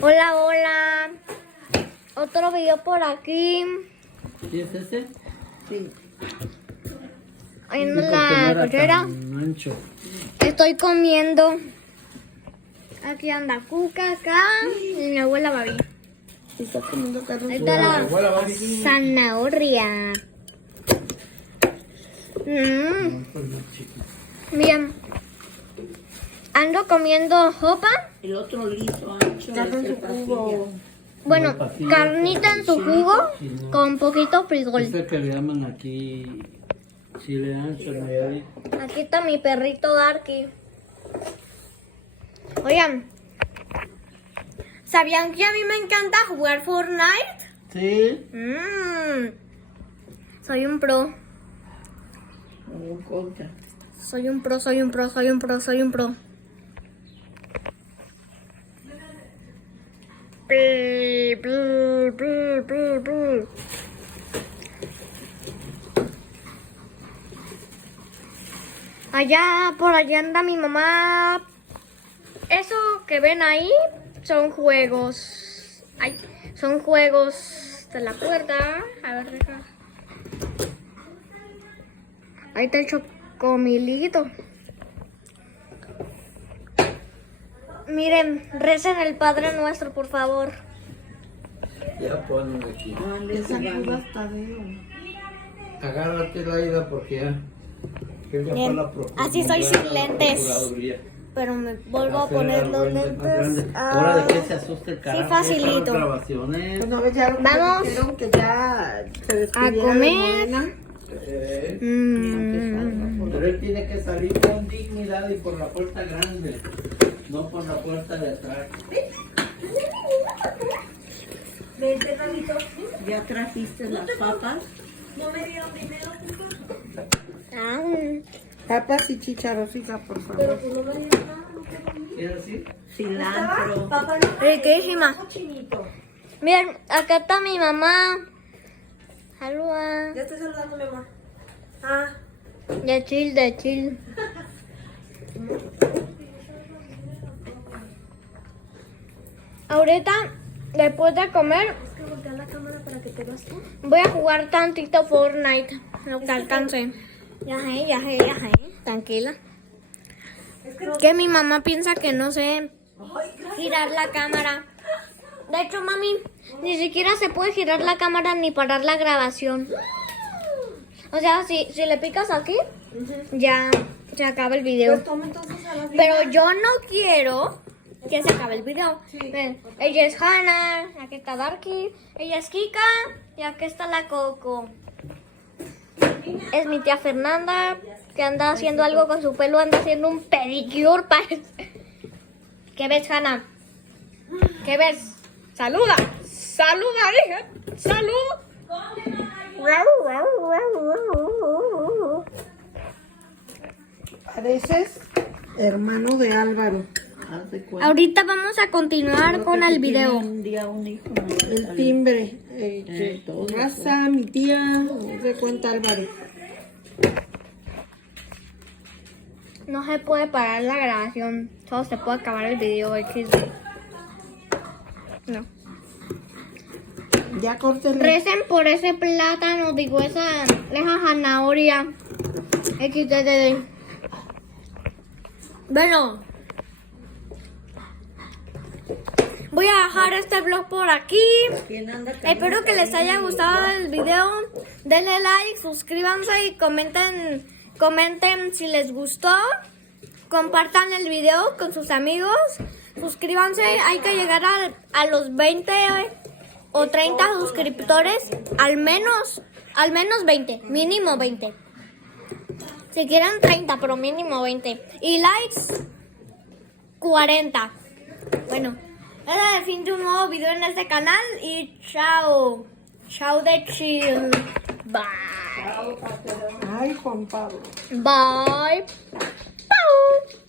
Hola, hola. Otro video por aquí. ¿Y es ese? Sí. En Dijo que no la era cochera. tan ancho. Estoy comiendo. Aquí anda Cuca acá. Y mi abuela Babi. ¿Y estás comiendo carne? Ahí está la Abuela, Babi. zanahoria. No, pues no, chico. Bien. Ando comiendo sopa. El otro liso, ancho. Ya con es el su jugo. Bueno, No, pasilla, carnita en su jugo sí, no. con poquito frijol. Este que le llaman aquí chile ancho, Nayarit. Aquí está mi perrito Darky. Oigan, ¿sabían que a mí me encanta jugar Fortnite? Sí. Soy un pro. Un contra. Soy un pro, soy un pro, soy un pro, soy un pro. Pi, pi, pi, pi, pi. Allá, por allá anda mi mamá. Eso que ven ahí son juegos. Ay, son juegos de la puerta. A ver, deja. Ahí está el chocomilito. Miren, recen el Padre Nuestro, por favor. Ya ponen aquí. No andes jugando. Agárrate la ida porque ya. Que ya Bien, fue la pro- así soy sin la lentes. procuraduría. Pero me vuelvo a Hacer poner las los vueltas más lentes. grandes. Ahora de que se asuste el carajo. facilito. Estas grabaciones. Pues no ves ya lo que Vamos. dijeron que ya se despidiera de comer. Morena. Pero él tiene que salir con dignidad y por la puerta grande, no por la puerta de atrás. Ya trajiste las papas. Ah, Papas y chicharrosita, por favor. ¿Quieres decir? Cilantro. riquísima. Miren, acá está mi mamá. Saluda. Ya estoy saludando a mi mamá. Ah, De chill, de chill. Ahorita, después de comer, es que voltea la cámara para que te veas tú. voy a jugar tantito Fortnite. Lo que alcance. Ya sé, ya sé, ya sé. Tranquila. Que mi mamá piensa que no sé girar la cámara. De hecho, mami, ni siquiera se puede girar la cámara ni parar la grabación. O sea, si le picas aquí, ya se acaba el video. Pues toma entonces a las Pero yo no quiero que se acabe el video. Ven, ella es Hannah, aquí está Darky, ella es Kika y aquí está la Coco. Es mi tía Fernanda, que anda haciendo algo con su pelo, anda haciendo un pedicure. ¿Qué ves, Hannah? ¿Qué ves? Saluda, saluda, hija, salud. Pareces hermano de Álvaro. Haz de cuenta. Ahorita vamos a continuar Creo con que el si tiene video. Un día un hijo. no va a El salir. timbre. Todo. Raza, mi tía. Haz de cuenta Álvaro. No se puede parar la grabación, solo se puede acabar el video XD. No. Ya córtale. Recen por ese plátano, digo, esa zanahoria XDD. Bueno, voy a dejar este vlog por aquí. ¿Quién anda Espero que les haya gustado el video. Denle like, suscríbanse y comenten si les gustó. Compartan el video con sus amigos. Suscríbanse, hay que llegar a los 20 o 30 suscriptores. Al menos 20, mínimo 20. Si quieren 30, pero mínimo 20. Y likes, 40. Bueno, ese es el fin de un nuevo video en este canal. Y chao. Chao de chill. Bye. Ay, Juan Pablo. Bye. Pau.